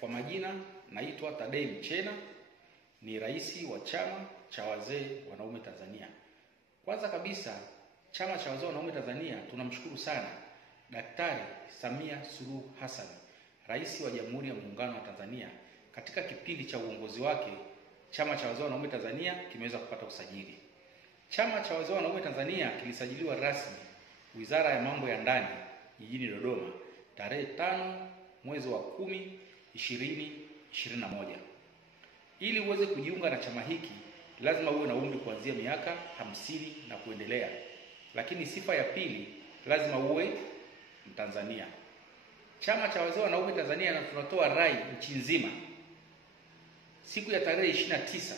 Kwa majina naitwa Tadei Mchena, ni rais wa chama cha wazee wanaume Tanzania. Kwanza kabisa, chama cha wazee wanaume Tanzania tunamshukuru sana Daktari Samia Suluhu Hassan, rais wa Jamhuri ya Muungano wa Tanzania. Katika kipindi cha uongozi wake, chama cha wazee wanaume Tanzania kimeweza kupata usajili. Chama cha wazee wanaume Tanzania kilisajiliwa rasmi Wizara ya Mambo ya Ndani jijini Dodoma tarehe 5 mwezi wa 10 2021. Ili uweze kujiunga na chama hiki lazima uwe na umri kuanzia miaka 50 na kuendelea. Lakini sifa ya pili, lazima uwe Mtanzania. Chama cha wazee wanaume Tanzania na tunatoa rai nchi nzima siku ya tarehe 29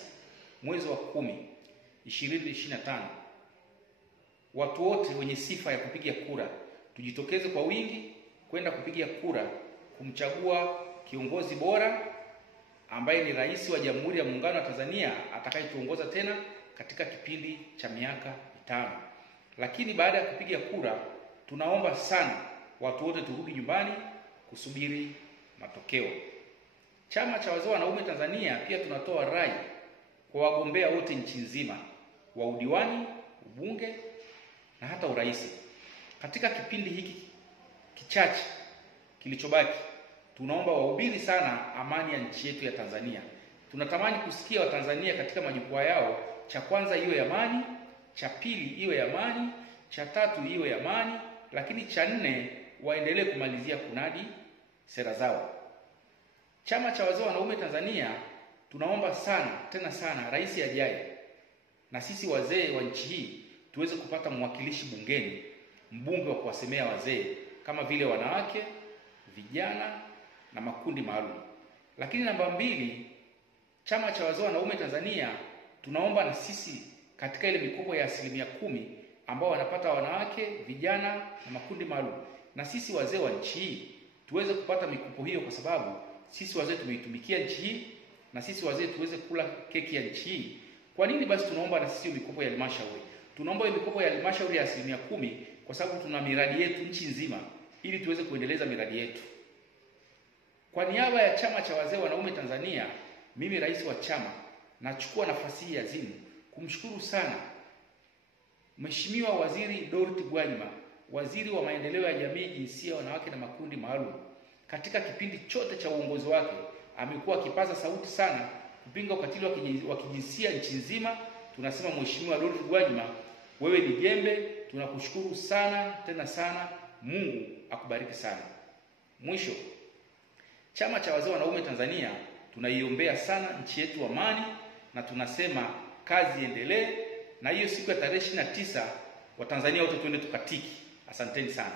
mwezi wa 10 2025. Watu wote wenye sifa ya kupiga kura tujitokeze kwa wingi kwenda kupiga kura kumchagua kiongozi bora ambaye ni rais wa Jamhuri ya Muungano wa Tanzania atakayetuongoza tena katika kipindi cha miaka 5. Lakini baada ya kupiga kura, tunaomba sana watu wote turudi nyumbani kusubiri matokeo. Chama cha wazee wanaume Tanzania pia tunatoa rai kwa wagombea wote nchi nzima wa udiwani, ubunge na hata urais. Katika kipindi hiki kichache kilichobaki, tunaomba wahubiri sana amani ya nchi yetu ya Tanzania. Tunatamani kusikia Watanzania katika majukwaa yao, cha kwanza iwe amani, cha pili iwe amani, cha tatu iwe amani, lakini cha 4 waendelee kumalizia kunadi sera zao. Chama cha wazee wanaume Tanzania tunaomba sana tena sana rais ajaye na sisi wazee wa nchi hii tuweze kupata mwakilishi bungeni, mbunge wa kuwasemea wazee kama vile wanawake, vijana na makundi maalum. Lakini namba 2, chama cha wazee wanaume Tanzania tunaomba na sisi katika ile mikopo ya 10% ambao wanapata wanawake, vijana na makundi maalum, na sisi wazee wa nchi hii tuweze kupata mikopo hiyo, kwa sababu sisi wazee tumeitumikia nchi hii na sisi wazee tuweze kula keki ya nchi hii. Kwa nini basi tunaomba na sisi mikopo ya halmashauri? Tunaomba mikopo ya halmashauri ya 10% kwa sababu tuna miradi yetu nchi nzima ili tuweze kuendeleza miradi yetu. Kwa niaba ya chama cha wazee wanaume Tanzania, mimi rais wa chama nachukua nafasi hii azimu kumshukuru sana Mheshimiwa Waziri Dorothy Gwajima, waziri wa maendeleo ya jamii, jinsia, wanawake na makundi maalum. Katika kipindi chote cha uongozi wake amekuwa akipaza sauti sana kupinga ukatili wa kijinsia nchi nzima. Tunasema Mheshimiwa Dorothy Gwajima, wewe ni jembe, tunakushukuru sana tena sana. Mungu akubariki sana. Mwisho, chama cha wazee wanaume Tanzania tunaiombea sana nchi yetu amani, na tunasema kazi iendelee, na hiyo siku ya tarehe 29 Watanzania wote twende tukatiki. Asanteni sana.